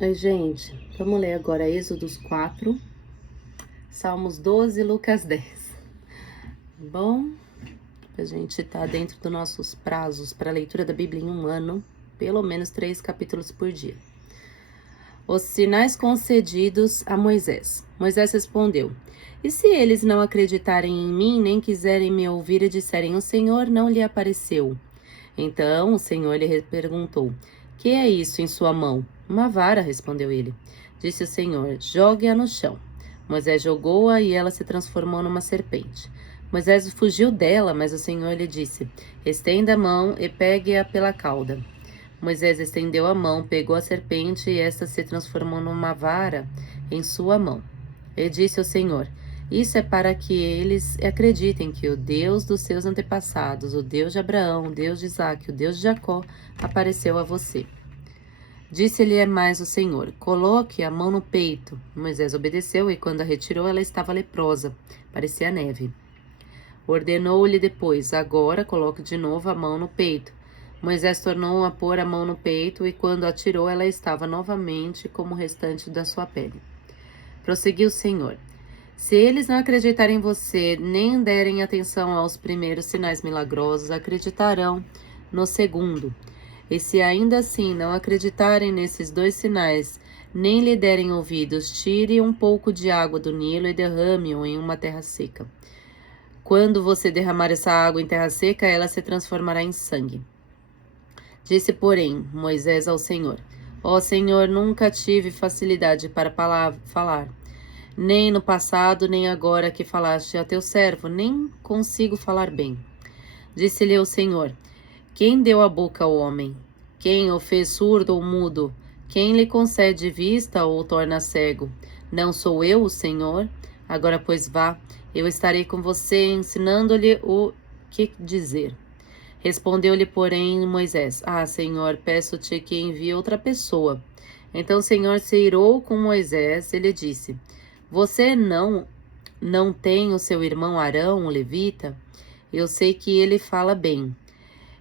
Oi, gente, vamos ler agora Êxodos 4, Salmos 12 e Lucas 10. Bom, a gente tá dentro dos nossos prazos para leitura da Bíblia em um ano, pelo menos 3 capítulos por dia. Os sinais concedidos a Moisés. Moisés respondeu: E se eles não acreditarem em mim, nem quiserem me ouvir e disserem: O Senhor não lhe apareceu? Então o Senhor lhe perguntou: Que é isso em sua mão? Uma vara, respondeu ele. Disse o Senhor: Jogue-a no chão. Moisés jogou-a e ela se transformou numa serpente. Moisés fugiu dela, mas o Senhor lhe disse: Estenda a mão e pegue-a pela cauda. Moisés estendeu a mão, pegou a serpente e esta se transformou numa vara em sua mão. E disse ao Senhor: Isso é para que eles acreditem que o Deus dos seus antepassados, o Deus de Abraão, o Deus de Isaque, o Deus de Jacó, apareceu a você. Disse-lhe mais o Senhor: Coloque a mão no peito. Moisés obedeceu e quando a retirou, ela estava leprosa, parecia neve. Ordenou-lhe depois: Agora coloque de novo a mão no peito. Moisés tornou a pôr a mão no peito e quando a tirou, ela estava novamente como o restante da sua pele. Prosseguiu o Senhor: Se eles não acreditarem em você, nem derem atenção aos primeiros sinais milagrosos, acreditarão no segundo. E se ainda assim não acreditarem nesses 2 sinais, nem lhe derem ouvidos, tire um pouco de água do Nilo e derrame-o em uma terra seca. Quando você derramar essa água em terra seca, ela se transformará em sangue. Disse, porém, Moisés ao Senhor: Ó Senhor, nunca tive facilidade para falar, nem no passado, nem agora que falaste a teu servo, nem consigo falar bem. Disse-lhe o Senhor: Quem deu a boca ao homem? Quem o fez surdo ou mudo? Quem lhe concede vista ou o torna cego? Não sou eu, o Senhor? Agora, pois, vá, eu estarei com você, ensinando-lhe o que dizer. Respondeu-lhe, porém, Moisés: Senhor, peço-te que envie outra pessoa. Então o Senhor se irou com Moisés e lhe disse: Você não tem o seu irmão Arão, o levita? Eu sei que ele fala bem.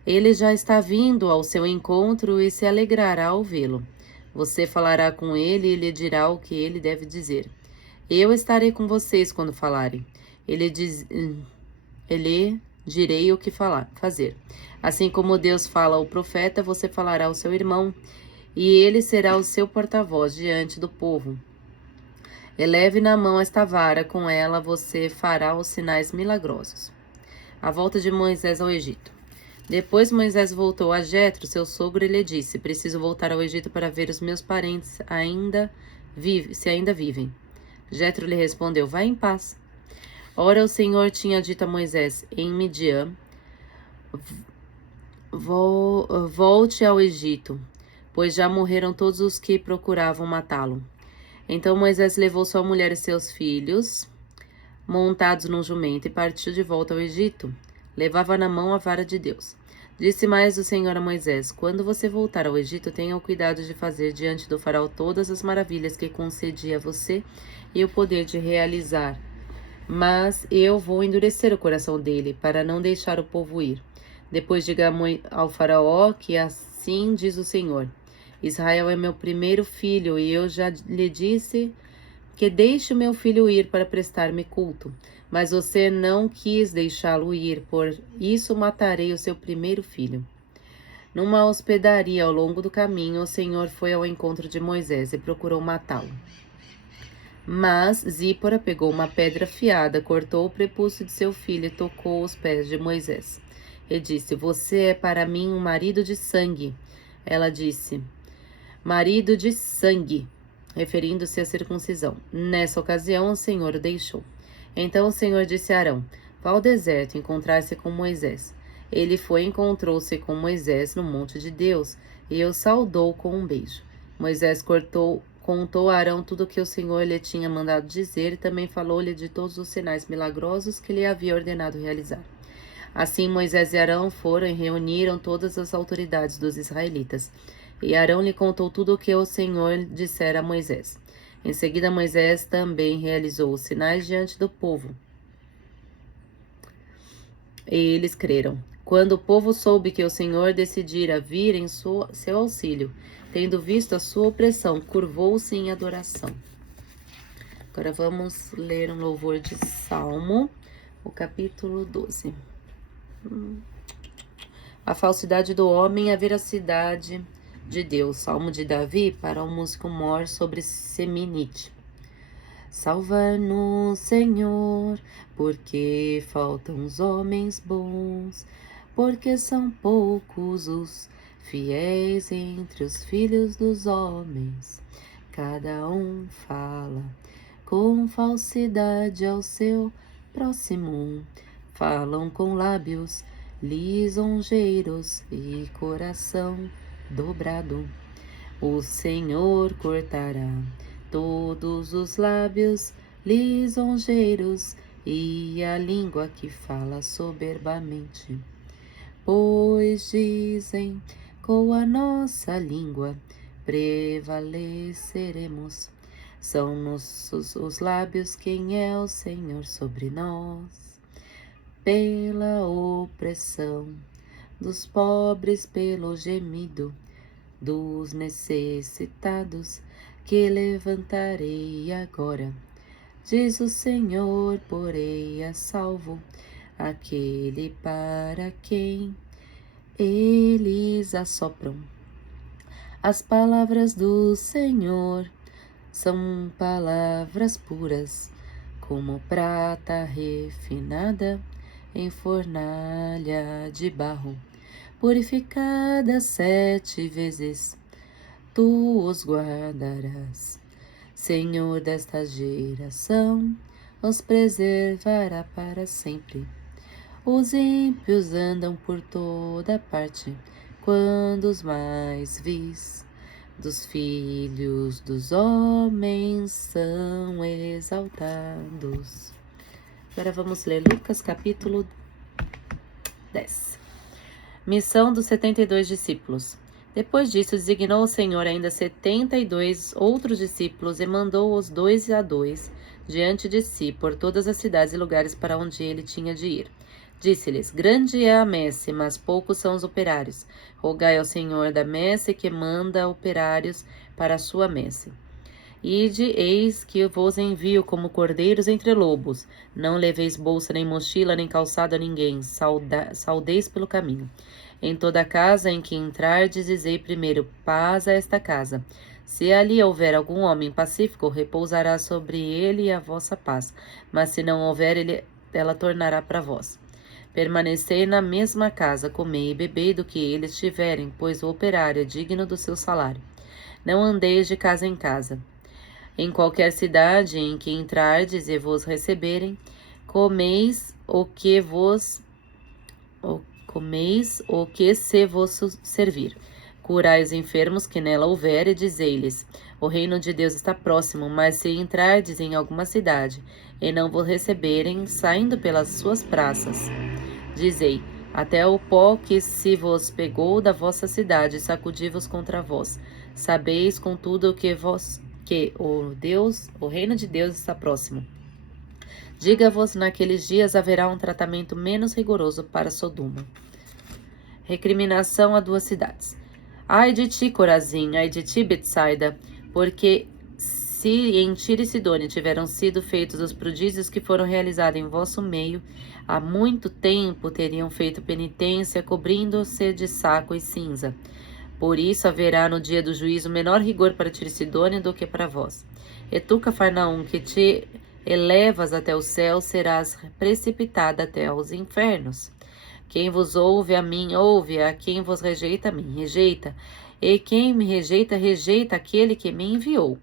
Ele já está vindo ao seu encontro e se alegrará ao vê-lo. Você falará com ele e lhe dirá o que ele deve dizer. Eu estarei com vocês quando falarem. Ele direi o que fazer. Assim como Deus fala ao profeta, você falará ao seu irmão, e ele será o seu porta-voz diante do povo. Eleve na mão esta vara, com ela você fará os sinais milagrosos. A volta de Moisés ao Egito. Depois Moisés voltou a Jetro, seu sogro, e lhe disse: Preciso voltar ao Egito para ver os meus parentes se ainda vivem. Jetro lhe respondeu: Vá em paz. Ora, o Senhor tinha dito a Moisés: Em Midian, volte ao Egito, pois já morreram todos os que procuravam matá-lo. Então Moisés levou sua mulher e seus filhos, montados num jumento, e partiu de volta ao Egito. Levava na mão a vara de Deus. Disse mais o Senhor a Moisés: Quando você voltar ao Egito, tenha o cuidado de fazer diante do faraó todas as maravilhas que concedi a você e o poder de realizar. Mas eu vou endurecer o coração dele, para não deixar o povo ir. Depois diga ao faraó que assim diz o Senhor: Israel é meu primeiro filho, e eu já lhe disse que deixe o meu filho ir para prestar-me culto. Mas você não quis deixá-lo ir, por isso matarei o seu primeiro filho. Numa hospedaria ao longo do caminho, o Senhor foi ao encontro de Moisés e procurou matá-lo. Mas Zípora pegou uma pedra afiada, cortou o prepúcio de seu filho e tocou os pés de Moisés. E disse: Você é para mim um marido de sangue. Ela disse: Marido de sangue, referindo-se à circuncisão. Nessa ocasião, o Senhor o deixou. Então o Senhor disse a Arão: Vá ao deserto encontrar-se com Moisés. Ele foi e encontrou-se com Moisés no monte de Deus, e o saudou com um beijo. Moisés contou a Arão tudo o que o Senhor lhe tinha mandado dizer e também falou-lhe de todos os sinais milagrosos que lhe havia ordenado realizar. Assim Moisés e Arão foram e reuniram todas as autoridades dos israelitas. E Arão lhe contou tudo o que o Senhor dissera a Moisés. Em seguida, Moisés também realizou os sinais diante do povo. E eles creram. Quando o povo soube que o Senhor decidira vir em seu auxílio, Tendo visto a sua opressão, curvou-se em adoração. Agora vamos ler um louvor de Salmo, o capítulo 12. A falsidade do homem e a veracidade de Deus. Salmo de Davi para o músico mor sobre Seminite. Salva-nos, Senhor, porque faltam os homens bons, porque são poucos os fiéis entre os filhos dos homens. Cada um fala com falsidade ao seu próximo, falam com lábios lisonjeiros e coração dobrado. O Senhor cortará todos os lábios lisonjeiros e a língua que fala soberbamente. Pois dizem, com a nossa língua prevaleceremos. São nossos os lábios quem é o Senhor sobre nós. Pela opressão dos pobres, pelo gemido dos necessitados, que levantarei agora. Diz o Senhor, porei a salvo aquele para quem eles assopram. As palavras do Senhor são palavras puras, como prata refinada em fornalha de barro, purificada 7 vezes, tu os guardarás. Senhor desta geração, os preservará para sempre. Os ímpios andam por toda parte, quando os mais vis dos filhos dos homens são exaltados. Agora vamos ler Lucas capítulo 10. Missão dos 72 discípulos. Depois disso, designou o Senhor ainda 72 outros discípulos e mandou-os 2 a 2 diante de si por todas as cidades e lugares para onde ele tinha de ir. Disse-lhes, grande é a messe, mas poucos são os operários. Rogai ao Senhor da messe que manda operários para a sua messe. Ide, eis que vos envio como cordeiros entre lobos. Não leveis bolsa, nem mochila, nem calçado a ninguém. Saudeis pelo caminho. Em toda casa em que entrardes, dizei primeiro, paz a esta casa. Se ali houver algum homem pacífico, repousará sobre ele a vossa paz. Mas se não houver, ela tornará para vós. Permanecei na mesma casa, comei e bebei do que eles tiverem, pois o operário é digno do seu salário. Não andeis de casa em casa. Em qualquer cidade em que entrardes e vos receberem, comeis o que se vos servir. Curai os enfermos que nela houver e dizei-lhes, o reino de Deus está próximo, mas se entrardes em alguma cidade e não vos receberem, saindo pelas suas praças, dizei, até o pó que se vos pegou da vossa cidade, sacudi-vos contra vós. Sabeis, contudo, que o reino de Deus está próximo. Diga-vos, naqueles dias haverá um tratamento menos rigoroso para Sodoma. Recriminação a 2 cidades. Ai de ti, Corazim, ai de ti, Betsaida, porque se em Tiro e Sidônia tiveram sido feitos os prodígios que foram realizados em vosso meio, há muito tempo teriam feito penitência, cobrindo-se de saco e cinza. Por isso haverá no dia do juízo menor rigor para Tiro e Sidônia do que para vós. E tu, Cafarnaum, que te elevas até o céu, serás precipitada até os infernos. Quem vos ouve a mim, ouve, a quem vos rejeita a mim, rejeita. E quem me rejeita, rejeita aquele que me enviou.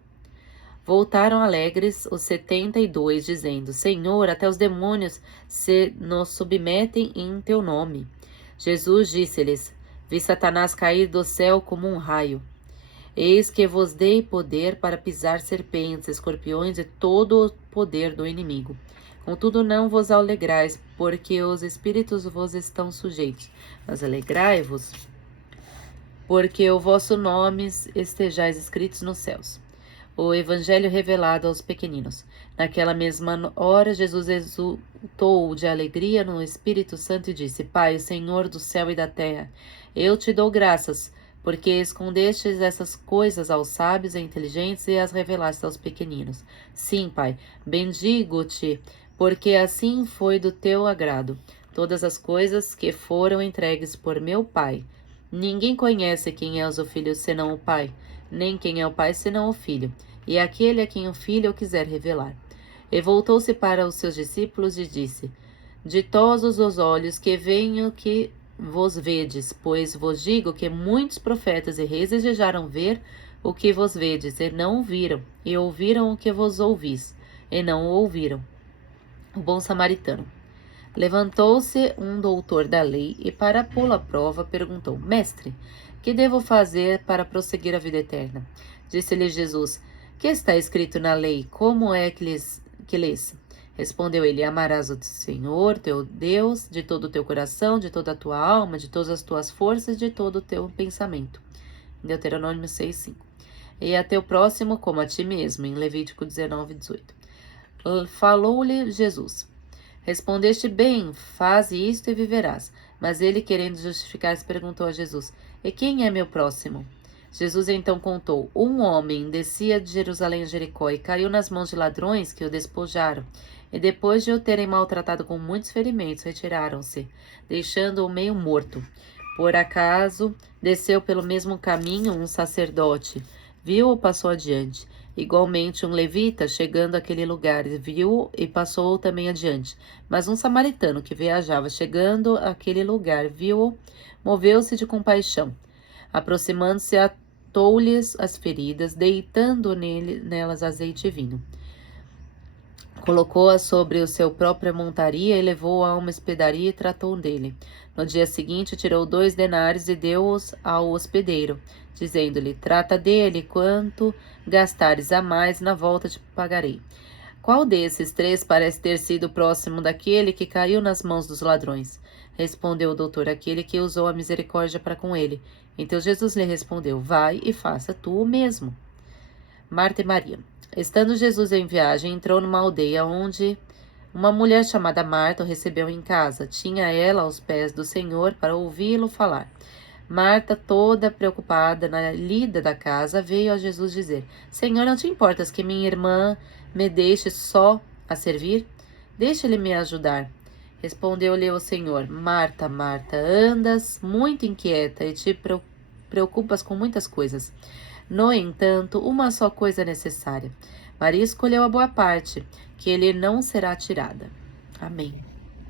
Voltaram alegres os 72, dizendo, Senhor, até os demônios se nos submetem em teu nome. Jesus disse-lhes, vi Satanás cair do céu como um raio. Eis que vos dei poder para pisar serpentes, escorpiões e todo o poder do inimigo. Contudo, não vos alegrais, porque os espíritos vos estão sujeitos. Mas alegrai-vos, porque o vosso nome estejais escritos nos céus. O Evangelho revelado aos pequeninos. Naquela mesma hora, Jesus exultou de alegria no Espírito Santo e disse, Pai, Senhor do céu e da terra, eu te dou graças, Porque escondestes essas coisas aos sábios e inteligentes e as revelaste aos pequeninos. Sim, Pai, bendigo-te, porque assim foi do teu agrado. Todas as coisas que foram entregues por meu Pai. Ninguém conhece quem é o Filho senão o Pai, nem quem é o Pai senão o Filho, e aquele a quem o Filho quiser revelar. E voltou-se para os seus discípulos e disse: Ditosos os olhos que veem o que vos vedes, pois vos digo que muitos profetas e reis desejaram ver o que vos vedes, e não o viram, e ouviram o que vos ouvis, e não o ouviram. O bom samaritano. Levantou-se um doutor da lei e, para pô-lo à prova, perguntou: Mestre, que devo fazer para prosseguir a vida eterna? Disse-lhe Jesus: Que está escrito na lei? Como é que lês? Respondeu ele: Amarás o Senhor, teu Deus, de todo o teu coração, de toda a tua alma, de todas as tuas forças, de todo o teu pensamento. Deuteronômio 6:5. E a teu próximo como a ti mesmo, em Levítico 19:18. Falou-lhe Jesus: Respondeste bem, faze isto e viverás. Mas ele, querendo justificar-se, perguntou a Jesus: E quem é meu próximo? Jesus então contou: Um homem descia de Jerusalém a Jericó e caiu nas mãos de ladrões que o despojaram. E depois de o terem maltratado com muitos ferimentos, retiraram-se, deixando-o meio morto. Por acaso, desceu pelo mesmo caminho um sacerdote, viu-o, passou adiante. Igualmente, um levita, chegando àquele lugar, viu e passou também adiante. Mas um samaritano que viajava, chegando àquele lugar, viu-o, moveu-se de compaixão. Aproximando-se, atou-lhes as feridas, deitando nelas azeite e vinho. Colocou-a sobre o seu própria montaria e levou-a a uma hospedaria e tratou dele. No dia seguinte, tirou 2 denários e deu-os ao hospedeiro, dizendo-lhe: Trata dele, quanto gastares a mais, na volta te pagarei. Qual desses 3 parece ter sido próximo daquele que caiu nas mãos dos ladrões? Respondeu o doutor: Aquele que usou a misericórdia para com ele. Então Jesus lhe respondeu: Vai e faça tu o mesmo. Marta e Maria. Estando Jesus em viagem, entrou numa aldeia onde uma mulher chamada Marta o recebeu em casa. Tinha ela aos pés do Senhor para ouvi-lo falar. Marta, toda preocupada na lida da casa, veio a Jesus dizer: Senhor, não te importas que minha irmã me deixe só a servir? Deixa-lhe me ajudar. Respondeu-lhe o Senhor: Marta, Marta, andas muito inquieta e te preocupas com muitas coisas. No entanto, uma só coisa é necessária. Maria escolheu a boa parte, que lhe não será tirada. Amém.